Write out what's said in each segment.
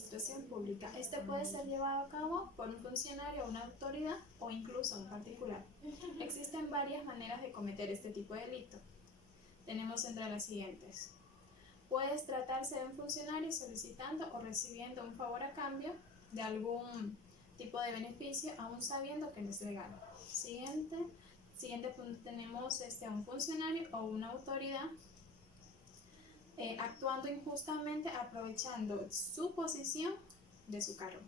administración pública. Este puede ser llevado a cabo por un funcionario, una autoridad o incluso un particular. Existen varias maneras de cometer este tipo de delito. Tenemos entre las siguientes. Puede tratarse de un funcionario solicitando o recibiendo un favor a cambio de algún tipo de beneficio, aún sabiendo que no es legal. Siguiente punto, tenemos a un funcionario o una autoridad actuando injustamente, aprovechando su posición de su cargo.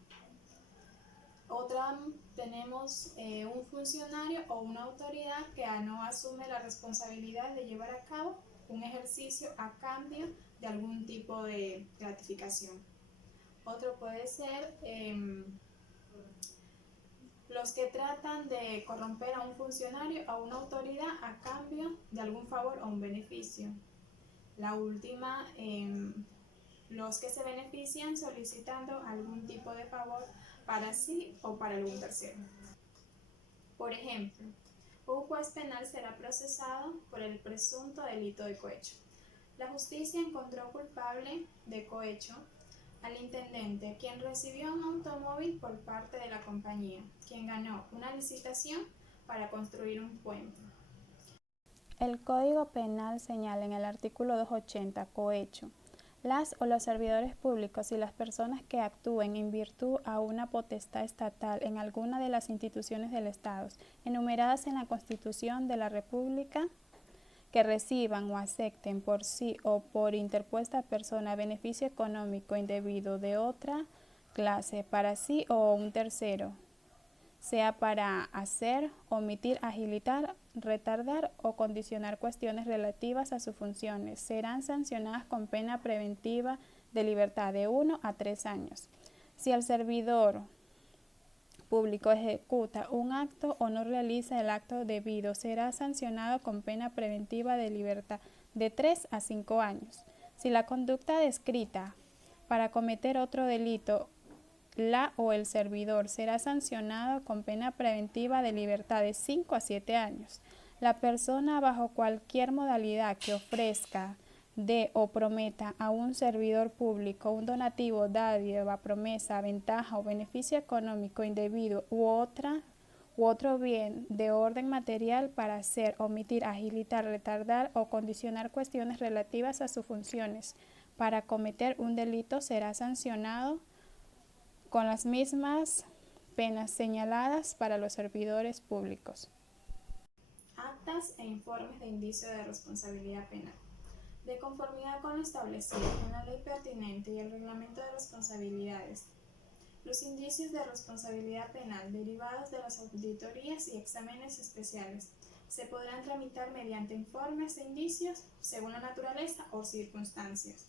Otra, tenemos un funcionario o una autoridad que no asume la responsabilidad de llevar a cabo un ejercicio a cambio de algún tipo de gratificación. Otro puede ser los que tratan de corromper a un funcionario o a una autoridad a cambio de algún favor o un beneficio. La última, los que se benefician solicitando algún tipo de favor para sí o para algún tercero. Por ejemplo, un juez penal será procesado por el presunto delito de cohecho. La justicia encontró culpable de cohecho al intendente, quien recibió un automóvil por parte de la compañía, quien ganó una licitación para construir un puente. El Código Penal señala en el artículo 280, cohecho, las o los servidores públicos y las personas que actúen en virtud a una potestad estatal en alguna de las instituciones del Estado, enumeradas en la Constitución de la República, que reciban o acepten por sí o por interpuesta persona beneficio económico indebido de otra clase para sí o un tercero, sea para hacer, omitir, agilitar, retardar o condicionar cuestiones relativas a sus funciones, serán sancionadas con pena preventiva de libertad de 1 a 3 años. Si el servidor público ejecuta un acto o no realiza el acto debido, será sancionado con pena preventiva de libertad de 3 a 5 años. Si la conducta descrita para cometer otro delito, la o el servidor será sancionado con pena preventiva de libertad de 5 a 7 años. La persona bajo cualquier modalidad que ofrezca, dé o prometa a un servidor público un donativo, dádiva, promesa, ventaja o beneficio económico indebido u otro bien de orden material para hacer, omitir, agilitar, retardar o condicionar cuestiones relativas a sus funciones para cometer un delito, será sancionado con las mismas penas señaladas para los servidores públicos. Actas e informes de indicio de responsabilidad penal. De conformidad con lo establecido en la ley pertinente y el reglamento de responsabilidades, los indicios de responsabilidad penal derivados de las auditorías y exámenes especiales se podrán tramitar mediante informes de indicios según la naturaleza o circunstancias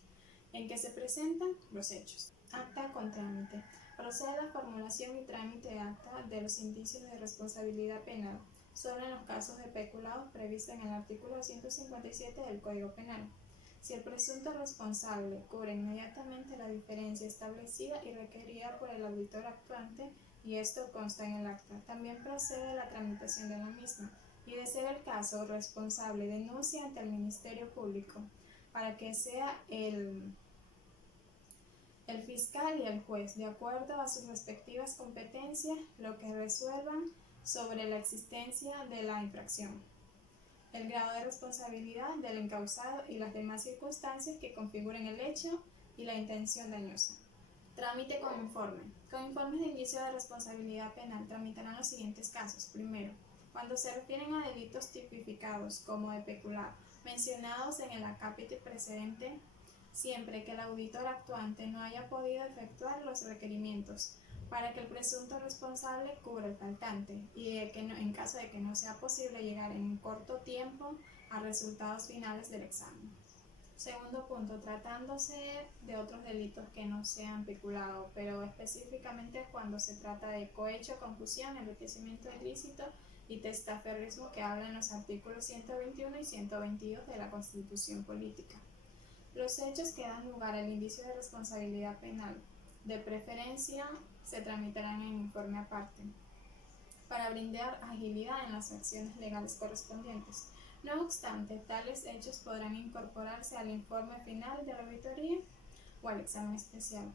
en que se presentan los hechos. Acta con trámite. Procede la formulación y trámite de acta de los indicios de responsabilidad penal solo en los casos de peculados previstos en el artículo 157 del Código Penal. Si el presunto responsable cubre inmediatamente la diferencia establecida y requerida por el auditor actuante, y esto consta en el acta, también procede la tramitación de la misma, y de ser el caso, el responsable denuncia ante el Ministerio Público para que sea el fiscal y el juez, de acuerdo a sus respectivas competencias, lo que resuelvan sobre la existencia de la infracción, el grado de responsabilidad del encausado y las demás circunstancias que configuren el hecho y la intención dañosa. Trámite con informe. Con informes de indicio de responsabilidad penal tramitarán los siguientes casos. Primero, cuando se refieren a delitos tipificados como de peculado, mencionados en el acápite precedente, siempre que el auditor actuante no haya podido efectuar los requerimientos para que el presunto responsable cubra el faltante y en caso de que no sea posible llegar en un corto tiempo a resultados finales del examen. Segundo punto, tratándose de otros delitos que no sean peculado, pero específicamente cuando se trata de cohecho, confusión, enriquecimiento ilícito y testaferrismo, que hablan en los artículos 121 y 122 de la Constitución Política. Los hechos que dan lugar al indicio de responsabilidad penal, de preferencia, se tramitarán en informe aparte, para brindar agilidad en las acciones legales correspondientes. No obstante, tales hechos podrán incorporarse al informe final de la auditoría o al examen especial.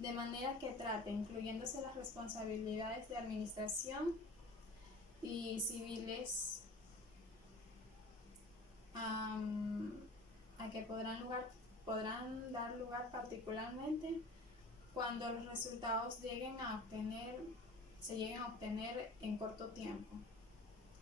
de manera que trate, incluyéndose las responsabilidades de administración y civiles, a que podrán dar lugar particularmente cuando los resultados se lleguen a obtener en corto tiempo.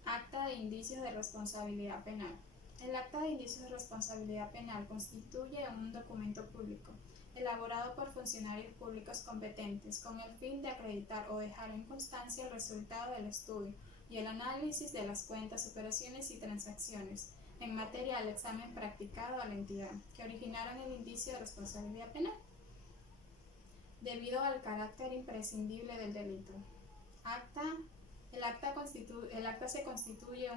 Acta de indicios de responsabilidad penal. El acta de indicios de responsabilidad penal constituye un documento público elaborado por funcionarios públicos competentes con el fin de acreditar o dejar en constancia el resultado del estudio y el análisis de las cuentas, operaciones y transacciones en materia del examen practicado a la entidad que originaron el indicio de responsabilidad penal, debido al carácter imprescindible del delito. El acta se constituye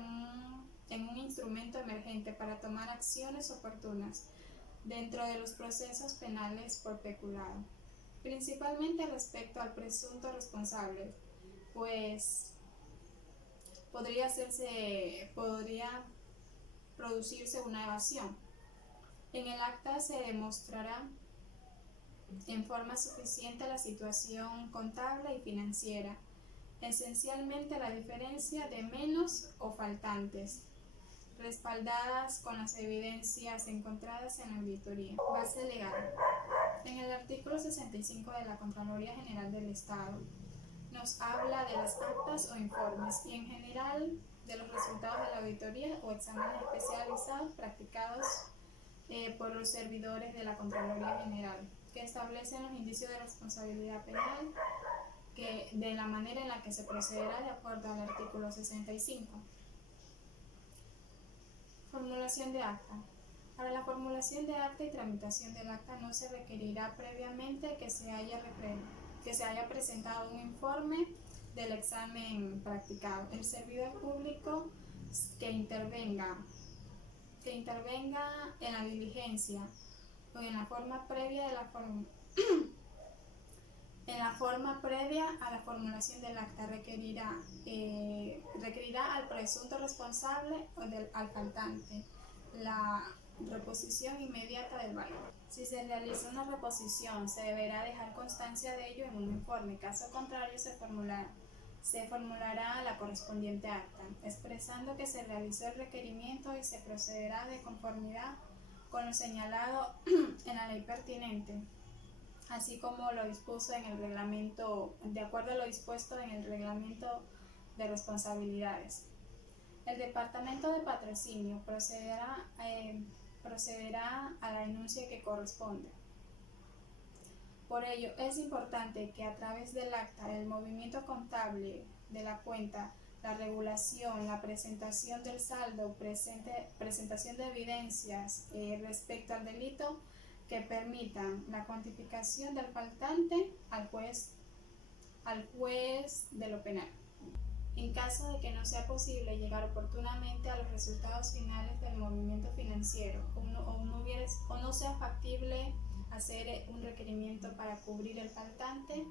en un instrumento emergente para tomar acciones oportunas dentro de los procesos penales por peculado, principalmente respecto al presunto responsable, pues podría producirse una evasión. En el acta se demostrará en forma suficiente la situación contable y financiera, esencialmente la diferencia de menos o faltantes, respaldadas con las evidencias encontradas en la auditoría. Base legal. En el artículo 65 de la Contraloría General del Estado nos habla de las actas o informes y en general de los resultados de la auditoría o exámenes especializados practicados por los servidores de la Contraloría General, que establecen los indicios de responsabilidad penal de la manera en la que se procederá de acuerdo al artículo 65. Formulación de acta. Para la formulación de acta y tramitación del acta no se requerirá previamente que se haya presentado un informe del examen practicado. El servidor público que intervenga en la diligencia o en la forma previa a la formulación del acta requerirá al presunto responsable o al faltante la reposición inmediata del valor. Si se realiza una reposición, se deberá dejar constancia de ello en un informe. Caso contrario, se formulará la correspondiente acta, expresando que se realizó el requerimiento y se procederá de conformidad con lo señalado en la ley pertinente, así como lo dispuso en el reglamento, de acuerdo a lo dispuesto en el reglamento de responsabilidades. El Departamento de Patrocinio procederá a la denuncia que corresponde. Por ello, es importante que a través del acta, el movimiento contable de la cuenta, la regulación, la presentación del saldo, presentación de evidencias respecto al delito que permitan la cuantificación del faltante al juez de lo penal. En caso de que no sea posible llegar oportunamente a los resultados finales del movimiento financiero o no sea factible hacer un requerimiento para cubrir el faltante,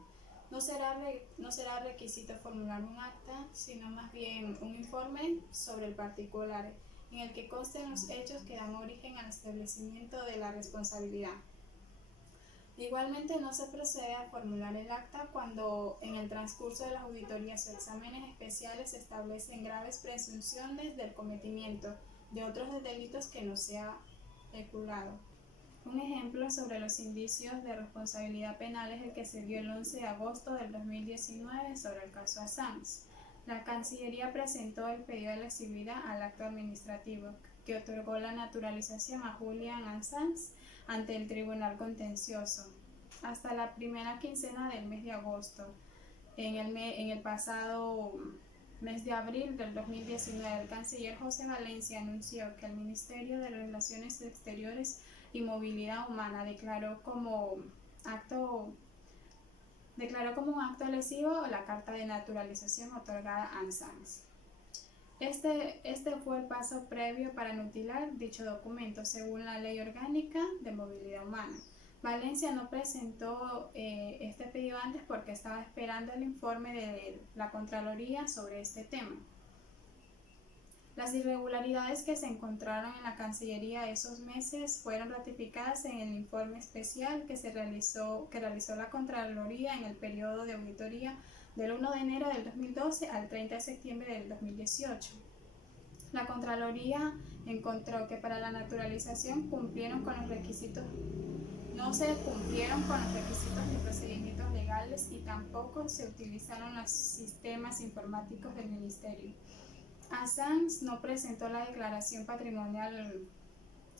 no será requisito formular un acta, sino más bien un informe sobre el particular en el que consten los hechos que dan origen al establecimiento de la responsabilidad. Igualmente, no se procede a formular el acta cuando en el transcurso de las auditorías o exámenes especiales se establecen graves presunciones del cometimiento de otros delitos que no se ha peculado. Un ejemplo sobre los indicios de responsabilidad penal es el que se dio el 11 de agosto del 2019 sobre el caso Assange. La Cancillería presentó el pedido de lesividad al acto administrativo que otorgó la naturalización a Julian Assange ante el Tribunal Contencioso. Hasta la primera quincena del mes de agosto, en el pasado mes de abril del 2019, el canciller José Valencia anunció que el Ministerio de Relaciones Exteriores y Movilidad Humana declaró como un acto lesivo la carta de naturalización otorgada a Assange. Este fue el paso previo para anular dicho documento según la Ley Orgánica de Movilidad Humana. Valencia no presentó este pedido antes porque estaba esperando el informe de la Contraloría sobre este tema. Las irregularidades que se encontraron en la Cancillería esos meses fueron ratificadas en el informe especial que realizó la Contraloría en el periodo de auditoría del 1 de enero del 2012 al 30 de septiembre del 2018. La Contraloría encontró que para la naturalización no se cumplieron con los requisitos ni procedimientos legales y tampoco se utilizaron los sistemas informáticos del Ministerio. Assange no presentó la declaración patrimonial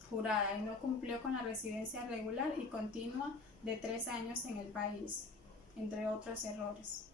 jurada y no cumplió con la residencia regular y continua de 3 años en el país, entre otros errores.